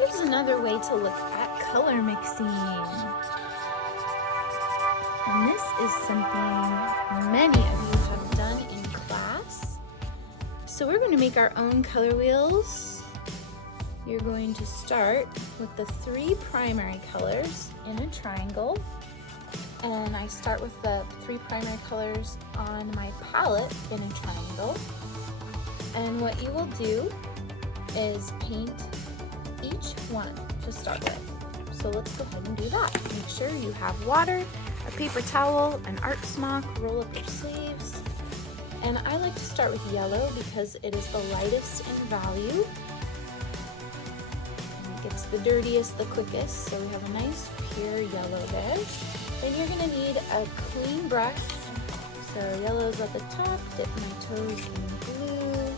Here's another way to look at color mixing. And this is something many of you have done in class. So we're going to make our own color wheels. You're going to start with the 3 primary colors in a triangle. And I start with the 3 primary colors on my palette in a triangle. And what you will do is paint each one to start with. So let's go ahead and do that. Make sure you have water, a paper towel, an art smock, roll up your sleeves. And I like to start with yellow because it is the lightest in value. And it gets the dirtiest the quickest, so we have a nice pure yellow there. Then you're gonna need a clean brush. So yellow's at the top, dip my toes in blue,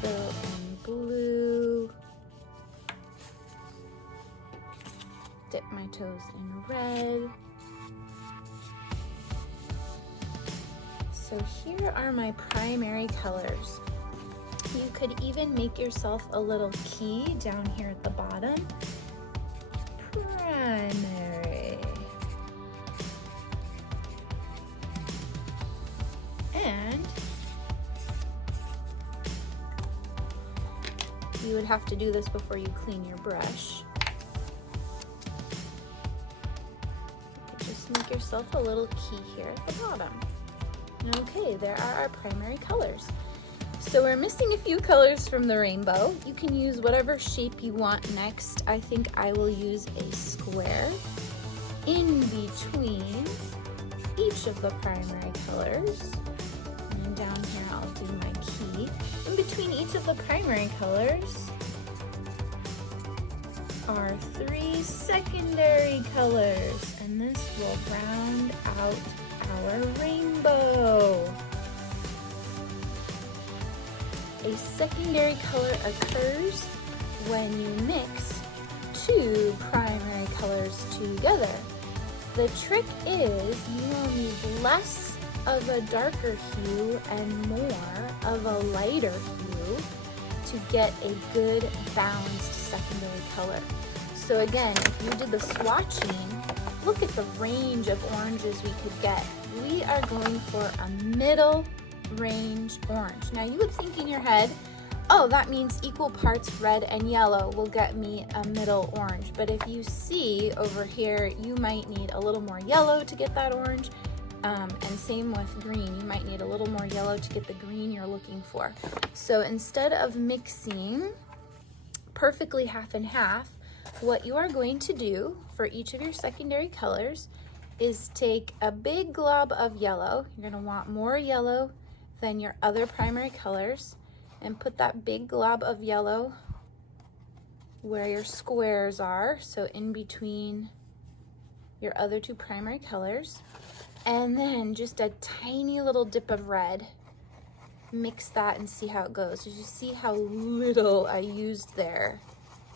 fill in blue, dip my toes in red. So here are my primary colors. You could even make yourself a little key down here at the bottom. Primary. And you would have to do this before you clean your brush. Just make yourself a little key here at the bottom. Okay, there are our primary colors. So we're missing a few colors from the rainbow. You can use whatever shape you want next. I think I will use a square in between each of the primary colors. And down here I'll do my key. In between each of the primary colors are 3 secondary colors, and this will round out our rainbow. A secondary color occurs when you mix 2 primary colors together. The trick is you will need less of a darker hue and more of a lighter hue to get a good balanced secondary color. So again, if you did the swatching, look at the range of oranges we could get. We are going for a middle range orange. Now you would think in your head, oh, that means equal parts red and yellow will get me a middle orange. But if you see over here, you might need a little more yellow to get that orange. And same with green, you might need a little more yellow to get the green you're looking for. So instead of mixing perfectly half and half, what you are going to do for each of your secondary colors is take a big glob of yellow. You're gonna want more yellow than your other primary colors, and put that big glob of yellow where your squares are, so in between your other 2 primary colors. And then just a tiny little dip of red. Mix that and see how it goes. You see how little I used there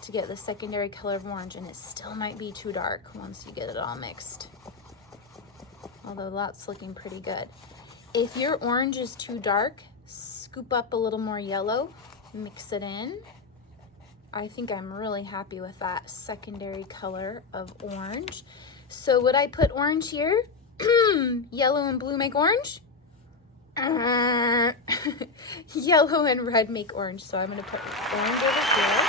to get the secondary color of orange, and it still might be too dark once you get it all mixed. Although that's looking pretty good. If your orange is too dark, scoop up a little more yellow, mix it in. I think I'm really happy with that secondary color of orange. So would I put orange here? Yellow and blue make orange? Yellow and red make orange, so I'm going to put orange over here.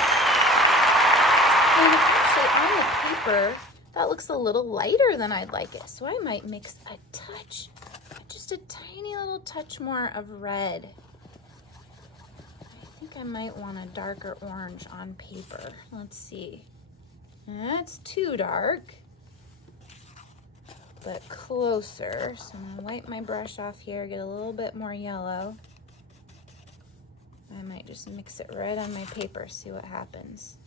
And actually on the paper, that looks a little lighter than I'd like it, so I might mix a touch, just a tiny little touch more of red. I think I might want a darker orange on paper. Let's see. That's too dark, but closer. So I'm gonna wipe my brush off here, get a little bit more yellow. I might just mix it right on my paper, see what happens.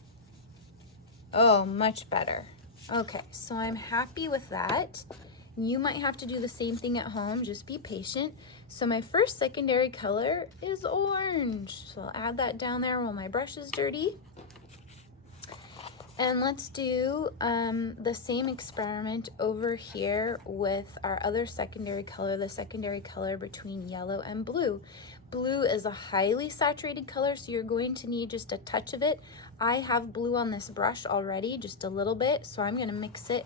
Oh, much better. Okay, so I'm happy with that. You might have to do the same thing at home, just be patient. So my first secondary color is orange. So I'll add that down there while my brush is dirty. And let's do the same experiment over here with our other secondary color, the secondary color between yellow and blue. Blue is a highly saturated color, so you're going to need just a touch of it. I have blue on this brush already, just a little bit, so I'm gonna mix it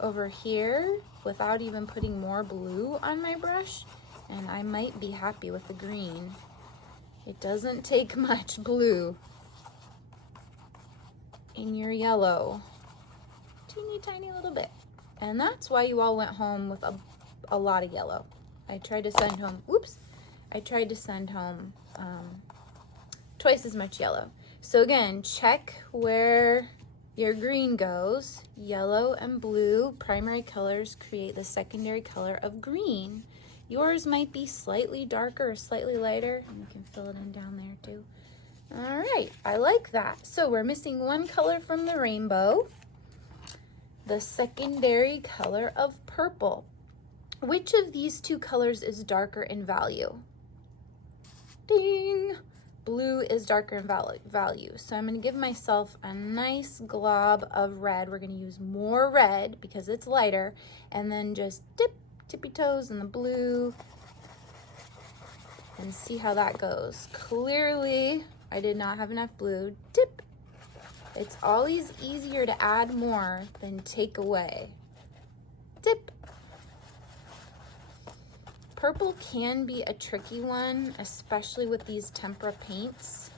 over here without even putting more blue on my brush, and I might be happy with the green. It doesn't take much blue in your yellow, teeny tiny little bit. And that's why you all went home with a lot of yellow. I tried to send home, twice as much yellow. So again, check where your green goes. Yellow and blue primary colors create the secondary color of green. Yours might be slightly darker or slightly lighter, and you can fill it in down there too. All right, I like that. So we're missing one color from the rainbow, the secondary color of purple. Which of these two colors is darker in value? Ding! Blue is darker in value. So I'm gonna give myself a nice glob of red. We're gonna use more red because it's lighter, and then just dip tippy toes in the blue and see how that goes. Clearly, I did not have enough blue. Dip. It's always easier to add more than take away. Dip. Purple can be a tricky one, especially with these tempera paints.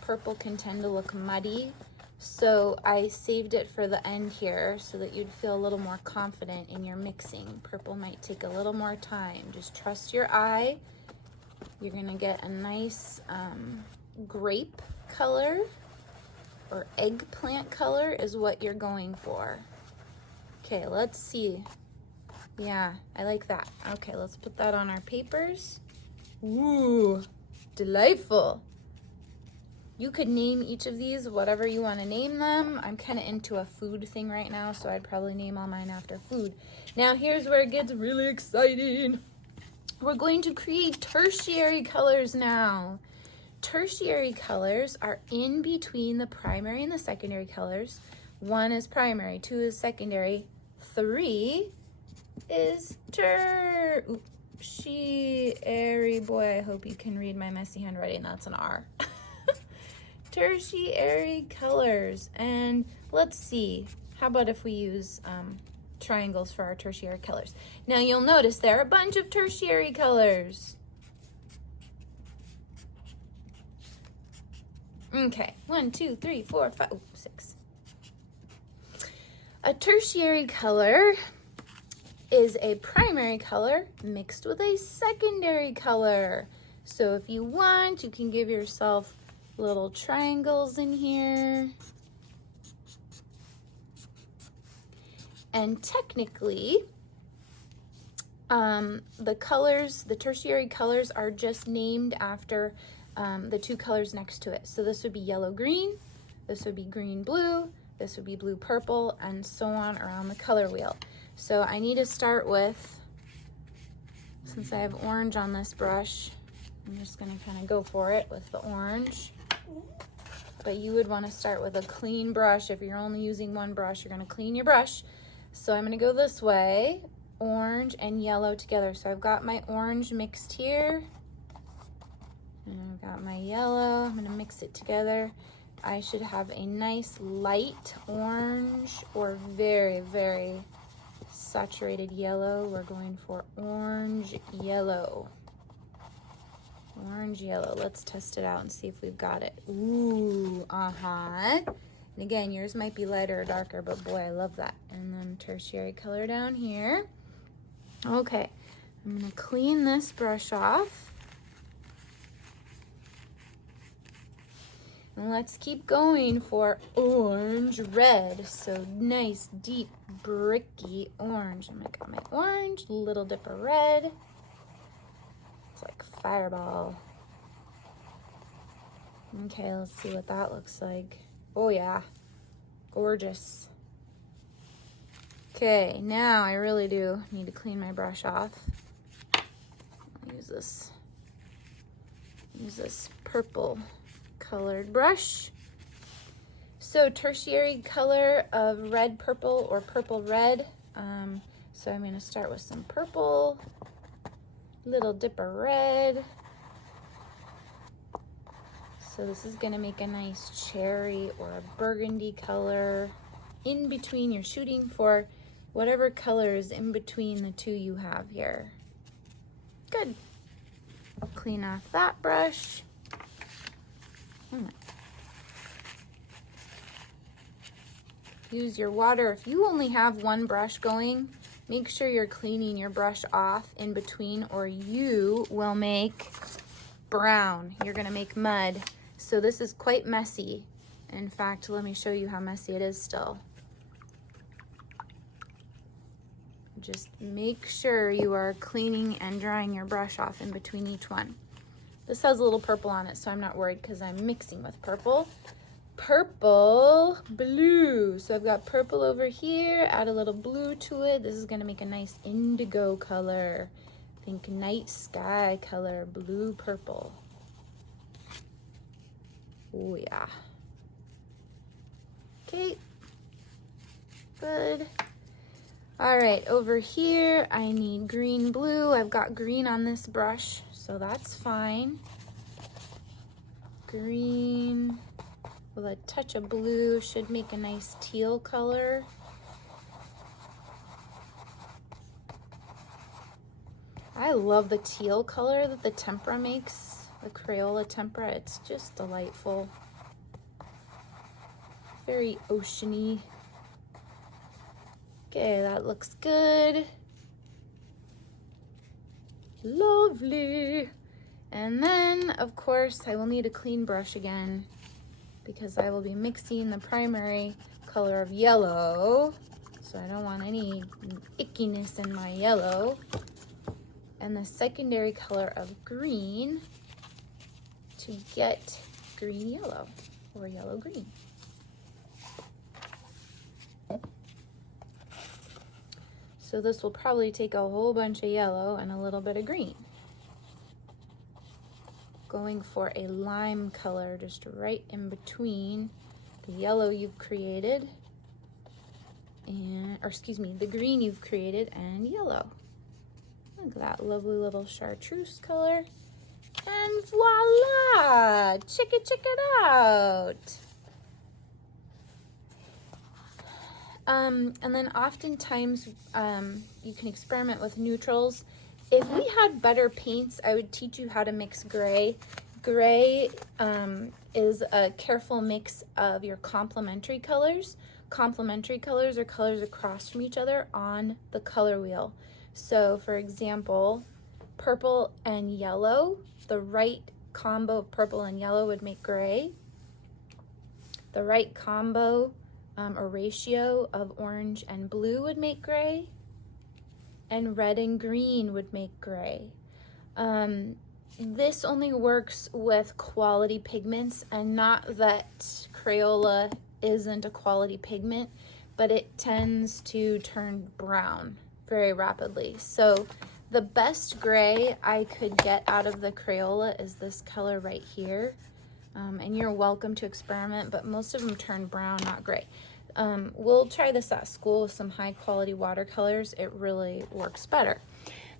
Purple can tend to look muddy, so I saved it for the end here so that you'd feel a little more confident in your mixing. Purple might take a little more time. Just trust your eye. You're gonna get a nice grape color, or eggplant color is what you're going for. Okay, let's see. Yeah, I like that. Okay, let's put that on our papers. Ooh, delightful. You could name each of these whatever you want to name them. I'm kind of into a food thing right now, so I'd probably name all mine after food. Now here's where it gets really exciting. We're going to create tertiary colors now. Tertiary colors are in between the primary and the secondary colors. 1 is primary, 2 is secondary, 3 is tertiary. Boy, I hope you can read my messy handwriting. That's an R. Tertiary colors. And let's see, how about if we use triangles for our tertiary colors? Now you'll notice there are a bunch of tertiary colors. Okay, 1, 2, 3, 4, 5, 6. A tertiary color is a primary color mixed with a secondary color. So if you want, you can give yourself little triangles in here. And technically, the tertiary colors are just named after the two colors next to it. So this would be yellow-green, this would be green-blue, this would be blue-purple, and so on around the color wheel. So I need to start with, since I have orange on this brush, I'm just gonna kind of go for it with the orange. But you would want to start with a clean brush. If you're only using one brush, you're gonna clean your brush. So I'm gonna go this way, orange and yellow together. So I've got my orange mixed here, and I've got my yellow. I'm gonna mix it together. I should have a nice light orange or very, very saturated yellow. We're going for orange yellow. Orange yellow. Let's test it out and see if we've got it. Ooh, And again, yours might be lighter or darker, but boy, I love that. And then tertiary color down here. Okay, I'm gonna clean this brush off. And let's keep going for orange red. So nice, deep, bricky orange. I'm gonna got my orange, little dip of red. It's like fireball. Okay, let's see what that looks like. Oh yeah, gorgeous. Okay, now I really do need to clean my brush off. I'll use this purple colored brush. So tertiary color of red purple or purple red. So I'm going to start with some purple, little dip of red, So this is gonna make a nice cherry or a burgundy color in between. You're shooting for whatever color is in between the two you have here. Good. Clean off that brush. Use your water. If you only have one brush going, make sure you're cleaning your brush off in between or you will make brown. You're gonna make mud. So this is quite messy. In fact, let me show you how messy it is still. Just make sure you are cleaning and drying your brush off in between each one. This has a little purple on it, so I'm not worried because I'm mixing with purple. Purple, blue. So I've got purple over here, add a little blue to it. This is gonna make a nice indigo color. Think night sky color, blue, purple. Oh yeah. Okay, good. All right, over here, I need green, blue. I've got green on this brush, so that's fine. Green with a touch of blue should make a nice teal color. I love the teal color that the tempera makes, the Crayola tempera. It's just delightful. Very oceany. Okay, that looks good. Lovely. And then, of course, I will need a clean brush again because I will be mixing the primary color of yellow. So I don't want any ickiness in my yellow. And the secondary color of green to get green yellow or yellow green. So this will probably take a whole bunch of yellow and a little bit of green. Going for a lime color just right in between the yellow you've created and, or excuse me, the green you've created and yellow. Look at that lovely little chartreuse color. And voila! Check it out. And then oftentimes you can experiment with neutrals. If we had better paints, I would teach you how to mix gray. Gray is a careful mix of your complementary colors. Complementary colors are colors across from each other on the color wheel. So for example, purple and yellow, the right combo of purple and yellow would make gray. The right combo or ratio of orange and blue would make gray. And red and green would make gray. This only works with quality pigments, and not that Crayola isn't a quality pigment, but it tends to turn brown very rapidly. So the best gray I could get out of the Crayola is this color right here. And you're welcome to experiment, but most of them turn brown, not gray. We'll try this at school with some high quality watercolors. It really works better.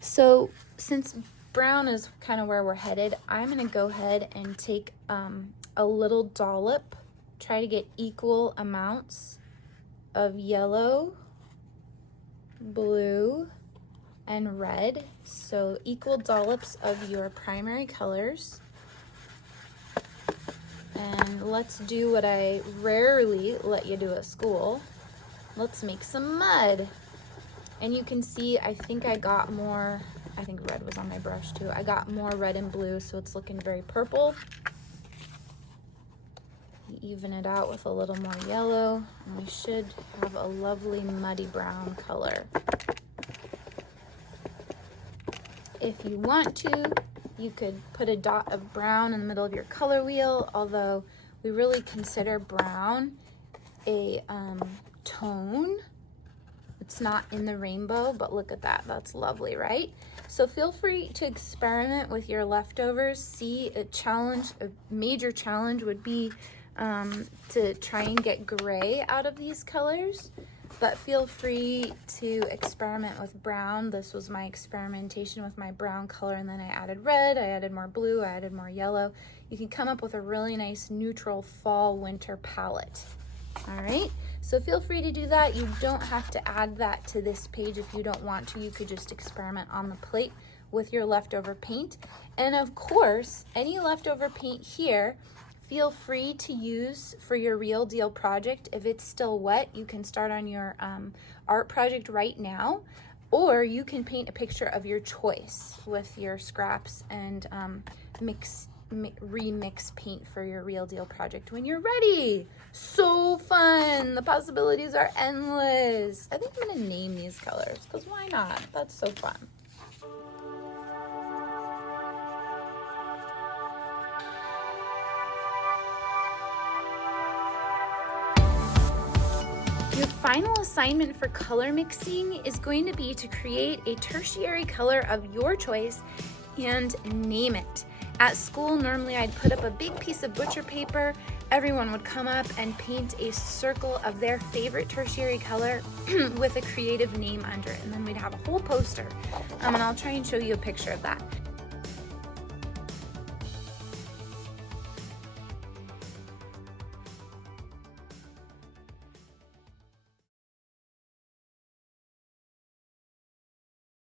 So since brown is kind of where we're headed, I'm gonna go ahead and take a little dollop, try to get equal amounts of yellow, blue, and red. So equal dollops of your primary colors. And let's do what I rarely let you do at school. Let's make some mud. And you can see, I think I got more, I think red was on my brush too. I got more red and blue, so it's looking very purple. Even it out with a little more yellow, and we should have a lovely muddy brown color. If you want to, you could put a dot of brown in the middle of your color wheel, although we really consider brown a tone. It's not in the rainbow, but look at that. That's lovely, right? So feel free to experiment with your leftovers. See, a major challenge would be to try and get gray out of these colors. but feel free to experiment with brown. This was my experimentation with my brown color, and then I added red, I added more blue, I added more yellow. You can come up with a really nice neutral fall winter palette. All right, so feel free to do that. You don't have to add that to this page if you don't want to. You could just experiment on the plate with your leftover paint. And of course, any leftover paint here, feel free to use for your real deal project. If it's still wet, you can start on your art project right now, or you can paint a picture of your choice with your scraps and remix paint for your real deal project when you're ready. So fun. The possibilities are endless. I think I'm gonna name these colors because why not? That's so fun. Your final assignment for color mixing is going to be to create a tertiary color of your choice and name it. At school, normally I'd put up a big piece of butcher paper. Everyone would come up and paint a circle of their favorite tertiary color with a creative name under it, and then we'd have a whole poster. And I'll try and show you a picture of that.